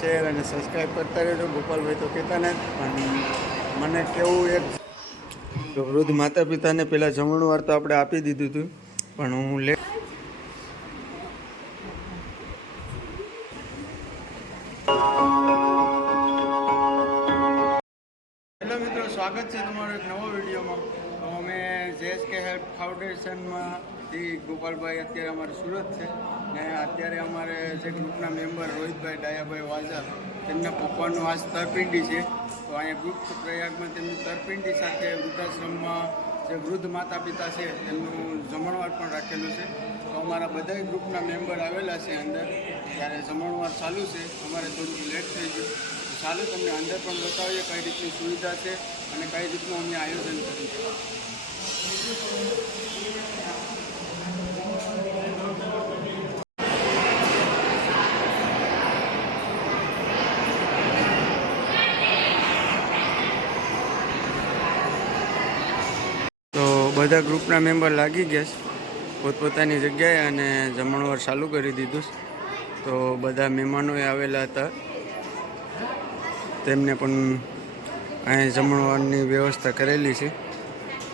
Share અને subscribe કરતા રહેજો ગોપાલભાઈ તો કહેતા ને. પણ મને કેવું એક તો વૃદ્ધ માતા પિતાને પેલા જમણું વાર તો આપણે આપી દીધું હતું, પણ હું લે હેલો મિત્રો, સ્વાગત છે તમારો એક નવો વિડીયોમાં. તો અમે જેએસકે હેલ્પ ફાઉન્ડેશનમાં ગોપાલભાઈ અત્યારે અમારે સુરત છે. ને અત્યારે અમારે જે ગ્રુપના મેમ્બર રોહિતભાઈ, ડાયાભાઈ વાઝા તેમના પપ્પાનું આજ તરપિંડી છે. તો અહીંયા ગુપ્ત પ્રયાગમાં તેમની તરપિંડી સાથે વૃદ્ધાશ્રમમાં જે વૃદ્ધ માતા પિતા છે, તેમનું જમણવાર પણ રાખેલું છે. તો અમારા બધા ગ્રુપના મેમ્બર આવેલા છે અંદર. ત્યારે જમણવાર ચાલુ છે. અમારે થોડુંક લેટ થઈ ગયું. ચાલો તમને અંદર પણ બતાવીએ કઈ રીતની સુવિધા છે અને કઈ રીતનું અમને આયોજન કર્યું છે તો બધા ગ્રુપના મેમ્બર લાગી ગયા છે. પોતપોતાની જગ્યાએ અને જમણવાર ચાલુ કરી દીધું છે. તો બધા મહેમાનોએ આવેલા હતા. તેમને પણ અહીં જમણવારની વ્યવસ્થા કરેલી છે.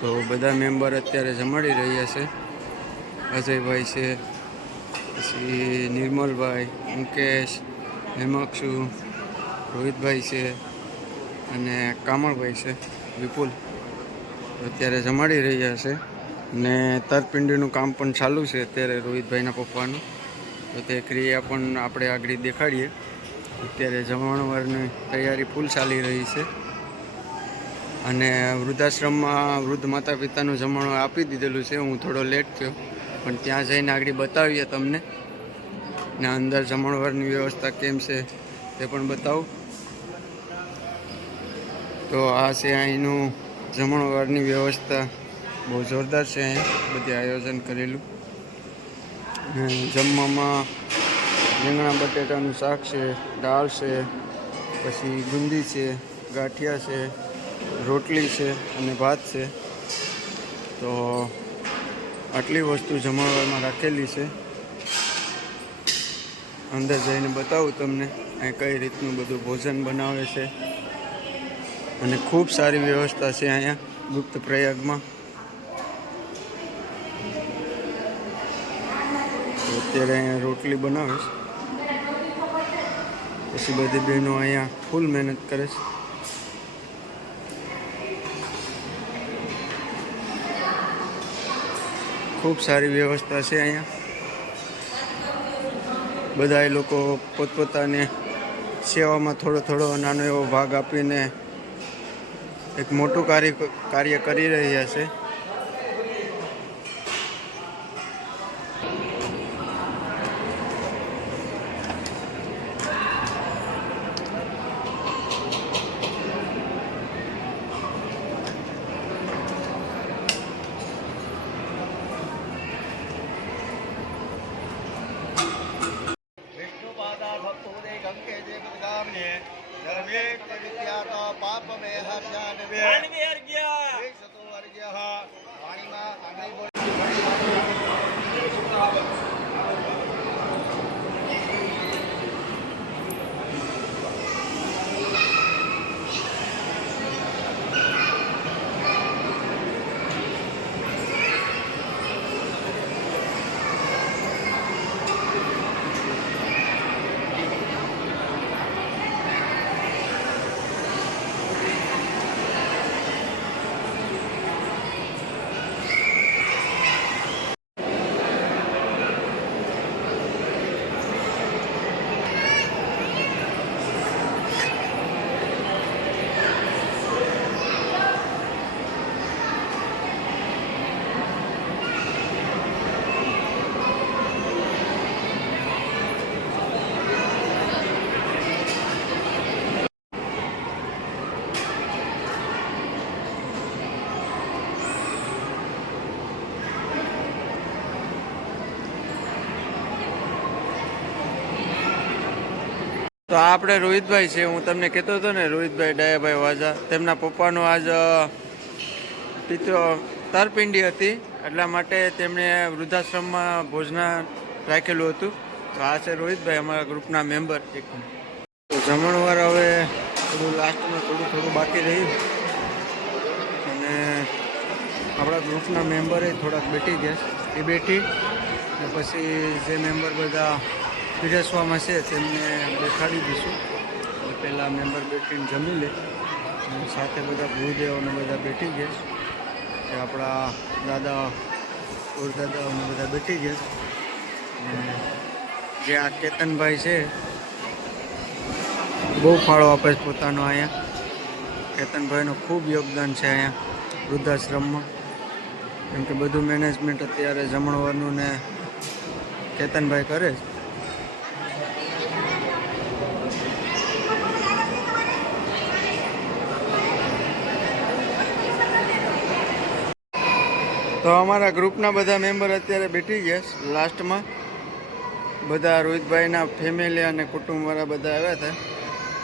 તો બધા મેમ્બર અત્યારે જમાડી રહ્યા છે. અજયભાઈ છે, પછી નિર્મલભાઈ, મુકેશ હેમાક્ષુ રોહિતભાઈ છે અને કામળભાઈ છે, વિપુલ. અત્યારે જમાડી રહ્યા છે ને તરપિંડીનું કામ પણ ચાલુ છે અત્યારે રોહિતભાઈના પપ્પાનું. તો તે ક્રિયા પણ આપણે આગળ દેખાડીએ. અત્યારે જમણવારની તૈયારી ફૂલ ચાલી રહી છે. અને વૃદ્ધાશ્રમમાં વૃદ્ધ માતા પિતાનું જમણવાર આપી દીધેલું છે. હું થોડો લેટ થયો, પણ ત્યાં જઈને આગળ બતાવીએ તમને. ને અંદર જમણવારની વ્યવસ્થા કેમ છે તે પણ બતાવું. તો આ છે અહીંનું જમણવારની વ્યવસ્થા બહુ જોરદાર છે બધી આયોજન કરેલું. જમવામાં રીંગણા, બટેટાનું શાક છે, દાળ છે, પછી ગુંદી છે, ગાંઠિયા છે, રોટલી છે અને ભાત છે. તો આટલી વસ્તુ જમણવારમાં રાખેલી છે. અંદર જઈને બતાવું તમને અહીં કઈ રીતનું બધું ભોજન બનાવે છે. અને ખૂબ સારી વ્યવસ્થા છે અહીંયા ગુપ્ત પ્રયાગમાં. અત્યારે અહીંયા રોટલી બનાવે છે પછી બધી બહેનો અહીંયા ફૂલ મહેનત કરે છે. ખૂબ સારી વ્યવસ્થા છે અહીંયા. બધા લોકો પોતપોતાને સેવામાં થોડો થોડો નાનો એવો ભાગ આપીને એક મોટું કાર્ય કાર્ય કરી રહ્યા છે. તો આપણે રોહિતભાઈ છે હું તમને કહેતો હતો ને રોહિતભાઈ ડાયાભાઈ વાજા. તેમના પપ્પાનું આજ અ, પિત્ર તરપિંડી હતી. એટલા માટે તેમણે વૃદ્ધાશ્રમમાં ભોજના રાખેલું હતું. તો આ છે રોહિતભાઈ અમારા ગ્રુપના મેમ્બર. એક જમણવાર હવે થોડું લાસ્ટમાં થોડું થોડું બાકી રહ્યું. અને આપણા ગ્રુપના મેમ્બરે થોડાક બેઠી ગયા. એ બેઠી અને પછી જે મેમ્બર બધા પીરસવામાં છે તેમને બેઠાડી દઈશું. પહેલાં મેમ્બર બેઠીને જમી લે. સાથે બધા ગુરુદેવોને બધા બેઠી ગયા. કે આપણા દાદા ગુરદાદાઓને બધા બેઠી ગયા. જે આ કેતનભાઈ છે, બહુ ફાળો આપે છે પોતાનો અહીંયા. કેતનભાઈનું ખૂબ યોગદાન છે અહીંયા વૃદ્ધાશ્રમમાં. કેમ કે બધું મેનેજમેન્ટ અત્યારે જમણવારનું ને કેતનભાઈ કરે છે. તો અમારા ગ્રુપના બધા મેમ્બર અત્યારે બેઠી ગયા લાસ્ટમાં. બધા રોહિતભાઈના ફેમિલી અને કુટુંબવાળા બધા આવ્યા હતા.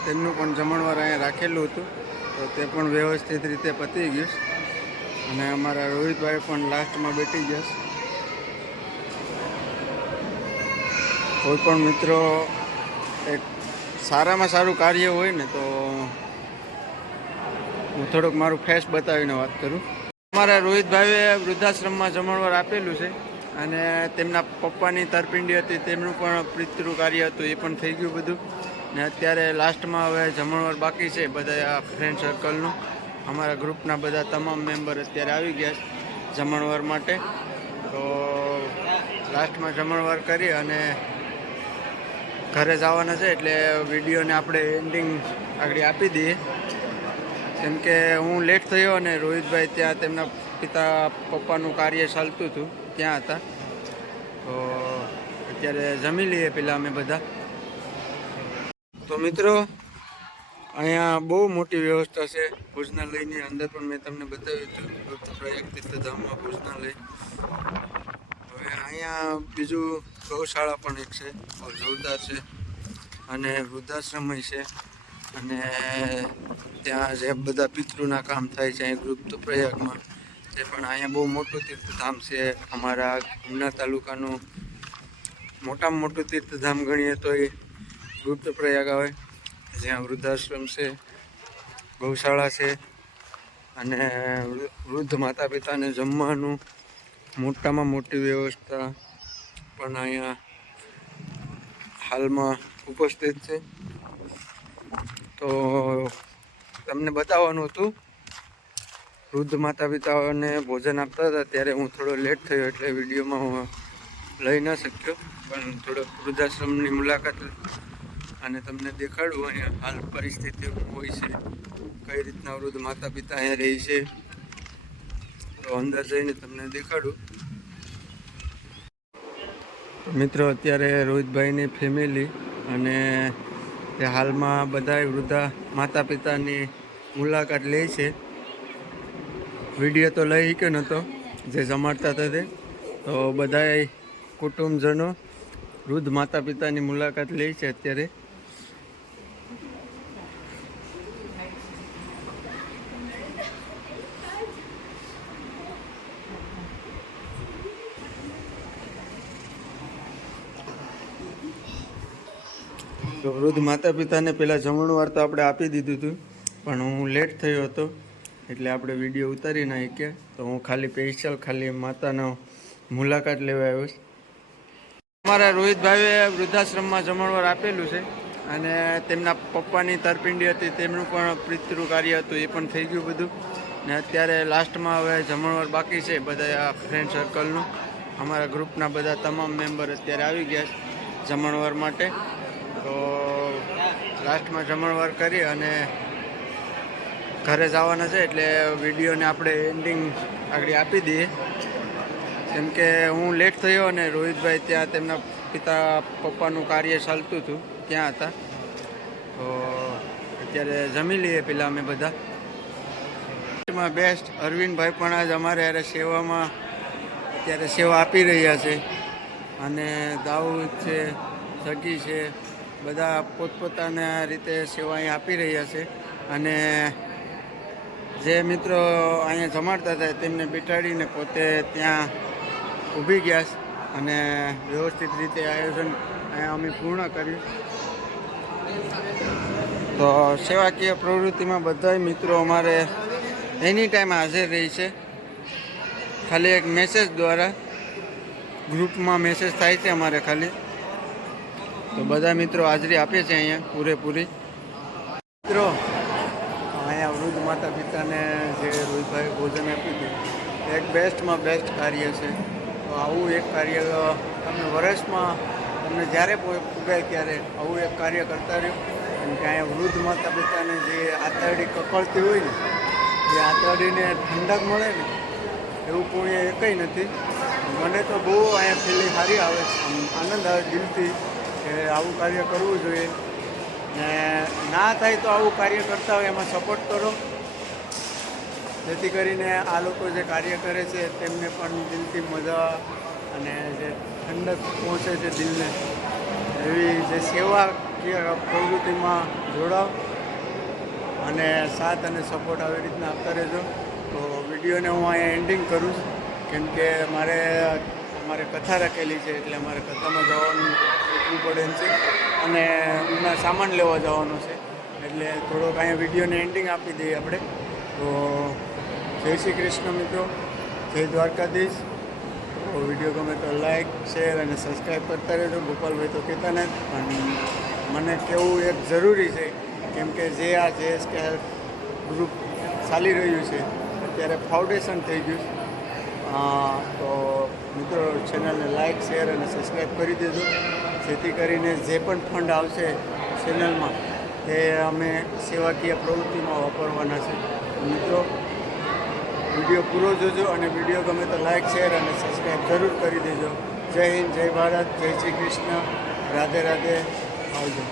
તેમનું પણ જમણવાર અહીંયા રાખેલું હતું. તો તે પણ વ્યવસ્થિત રીતે પતી ગયું અને અમારા રોહિતભાઈ પણ લાસ્ટમાં બેઠી ગયા કોઈ પણ મિત્રો એક સારામાં સારું કાર્ય હોય ને તો હું થોડુંક મારું ફેસ બતાવીને વાત કરું. અમારા રોહિતભાઈએ વૃદ્ધાશ્રમમાં જમણવાર આપેલું છે અને તેમના પપ્પાની તરપિંડી હતી, તેમનું પણ પિતૃ કાર્ય હતું, એ પણ થઈ ગયું બધું. ને અત્યારે લાસ્ટમાં હવે જમણવાર બાકી છે બધા ફ્રેન્ડ સર્કલનું અમારા ગ્રુપના બધા તમામ મેમ્બર અત્યારે આવી ગયા જમણવાર માટે. તો લાસ્ટમાં જમણવાર કરી અને ઘરે જવાના છે એટલે વિડીયોને આપણે એન્ડિંગ આગળ આપી દઈએ. કેમ કે હું લેટ થયો અને રોહિતભાઈ ત્યાં તેમના પિતા પપ્પાનું કાર્ય ચાલતું હતું, ત્યાં હતા. તો અત્યારે જમી લઈએ પેલા અમે બધા. તો મિત્રો, અહીંયા બહુ મોટી વ્યવસ્થા છે. ભોજનાલયની અંદર પણ મેં તમને બતાવ્યું હતું. પ્રયાગ તીર્થધામમાં ભોજનાલય. હવે અહીંયા બીજું ગૌશાળા પણ એક છે. જોરદાર છે અને વૃદ્ધાશ્રમય છે. અને ત્યાં જે બધા પિતૃના કામ થાય છે અહીં ગ્રુપ તો પ્રયાગમાં. તે પણ અહીંયા બહુ મોટું તીર્થધામ છે. અમારા ઉમના તાલુકાનું મોટામાં મોટું તીર્થધામ ગણીએ તો એ ગુપ્ત પ્રયાગ આવે. જ્યાં વૃદ્ધાશ્રમ છે, ગૌશાળા છે અને વૃદ્ધ માતા પિતાને જમવાનું મોટામાં મોટી વ્યવસ્થા પણ અહીંયા હાલમાં ઉપસ્થિત છે. તો તમને બતાવવાનું હતું. વૃદ્ધ માતા પિતાઓને ભોજન આપતા હતા, ત્યારે હું થોડો લેટ થયો એટલે વિડીયોમાં હું લઈ ન શક્યો, પણ થોડો વૃદ્ધાશ્રમની મુલાકાત અને તમને દેખાડું અહીંયા હાલ પરિસ્થિતિ હોય છે, કઈ રીતના વૃદ્ધ માતા પિતા અહીંયા રહે છે. તો અંદર જઈને તમને દેખાડું. મિત્રો, અત્યારે રોહિતભાઈની ફેમિલી અને તે હાલમાં બધા વૃદ્ધા માતા પિતાની મુલાકાત લે છે. વીડિયો તો લઈ શક્યો નહોતો જે જમાડતા હતા તે. તો બધાય કુટુંબજનો વૃદ્ધ માતા પિતાની મુલાકાત લે છે અત્યારે. તો વૃદ્ધ માતા પિતાને પહેલાં જમણવાર તો આપણે આપી દીધું હતું, પણ હું લેટ થયો હતો, એટલે આપણે વીડિયો ઉતારી નાખ્યા. તો હું ખાલી સ્પેશિયલ ખાલી માતાનો મુલાકાત લેવા આવ્યો છું. અમારા રોહિતભાઈએ વૃદ્ધાશ્રમમાં જમણવાર આપેલું છે, અને તેમના પપ્પાની તરપિંડી હતી, તેમનું પણ પિતૃ કાર્ય હતું, એ પણ થઈ ગયું બધું. ને અત્યારે લાસ્ટમાં હવે જમણવાર બાકી છે, બધા ફ્રેન્ડ સર્કલનું અમારા ગ્રુપના બધા તમામ મેમ્બર અત્યારે આવી ગયા છે જમણવાર માટે. તો લાસ્ટમાં જમણવાર કરી અને ઘરે જવાના છે એટલે વિડીયોને આપણે એન્ડિંગ આગળ આપી દઈએ. કેમ કે હું લેટ થયો અને રોહિતભાઈ ત્યાં તેમના પિતા, પપ્પાનું કાર્ય ચાલતું હતું, ત્યાં હતા. તો અત્યારે જમી લઈએ પેલા અમે બધા. માં બેસ્ટ અરવિંદભાઈ પણ આજ અમારે હારે સેવામાં અત્યારે સેવા આપી રહ્યા છે. અને દાઉદ છે, સગી છે બધા પોતપોતાના રીતે સેવા અહીં આપી રહ્યા છે. અને જે મિત્રો અહીંયા જમાડતા હતા તેમને બેઠાડીને પોતે ત્યાં ઊભી ગયા છે. અને વ્યવસ્થિત રીતે આયોજન અહીંયા અમે પૂર્ણ કર્યું. તો સેવાકીય પ્રવૃત્તિમાં બધા મિત્રો અમારે એની ટાઈમ હાજર રહી છે. ખાલી એક મેસેજ દ્વારા ગ્રુપમાં મેસેજ થાય છે અમારે ખાલી. તો બધા મિત્રો હાજરી આપે છે અહીંયા પૂરેપૂરી. મિત્રો, અહીંયા વૃદ્ધ માતા પિતાને જે રોહિતભાઈ ભોજન આપ્યું હતું એક બેસ્ટમાં બેસ્ટ કાર્ય છે. તો આવું એક કાર્ય તમને વર્ષમાં તમને જ્યારે પુગાય ત્યારે આવું એક કાર્ય કરતા રહ્યું. અને કે અહીંયા વૃદ્ધ માતા પિતાને જે આતરડી કકળતી હોય ને જે આતરડીને ઠંડક મળે ને, એવું પુણ્ય એકઈ નથી. મને તો બહુ અહીંયા ફિલિંગ સારી આવે છે. આનંદ આવે દિલથી. કે આવું કાર્ય કરવું જોઈએ. ને ના થાય તો આવું કાર્ય કરતા હોય એમાં સપોર્ટ કરો. જેથી કરીને આ લોકો જે કાર્ય કરે છે તેમને પણ દિલથી મજા અને જે ઠંડક પહોંચે છે દિલને. એવી જે સેવા પ્રવૃત્તિમાં જોડાવ અને સાથ અને સપોર્ટ આવી રીતના આપતા રહેજો. તો વિડીયોને હું અહીંયા એન્ડિંગ કરું છું. કેમ કે મારે અમારે કથા રાખેલી છે એટલે અમારે કથામાં જવાનું એટલું છે. અને એમના સામાન લેવા જવાનું છે. એટલે થોડોક અહીંયા વિડીયોને એન્ડિંગ આપી દઈએ આપણે. તો જય શ્રી કૃષ્ણ મિત્રો. જય દ્વારકાધીશ. તો વીડિયો ગમે તો લાઈક શેર અને સબસ્ક્રાઈબ કરતા રહેજો. ગોપાલભાઈ તો કહેતા નથી પણ મને કહેવું એક જરૂરી છે, કેમ કે જે આ જે કે ગ્રુપ ચાલી રહ્યું છે, અત્યારે ફાઉન્ડેશન થઈ ગયું છે. તો મિત્રો ચેનલને લાઈક શેર અને સબસ્ક્રાઈબ કરી દેજો. જેથી કરીને જે પણ ફંડ આવશે ચેનલમાં તે અમે સેવાકીય પ્રવૃત્તિમાં વાપરવાના છે. મિત્રો, વીડિયો પૂરો જોજો અને વીડિયો ગમે તો લાઈક શેર અને સબસ્ક્રાઈબ જરૂર કરી દેજો. જય હિન્દ, જય ભારત, જય શ્રી કૃષ્ણ. રાધે રાધે. આવજો.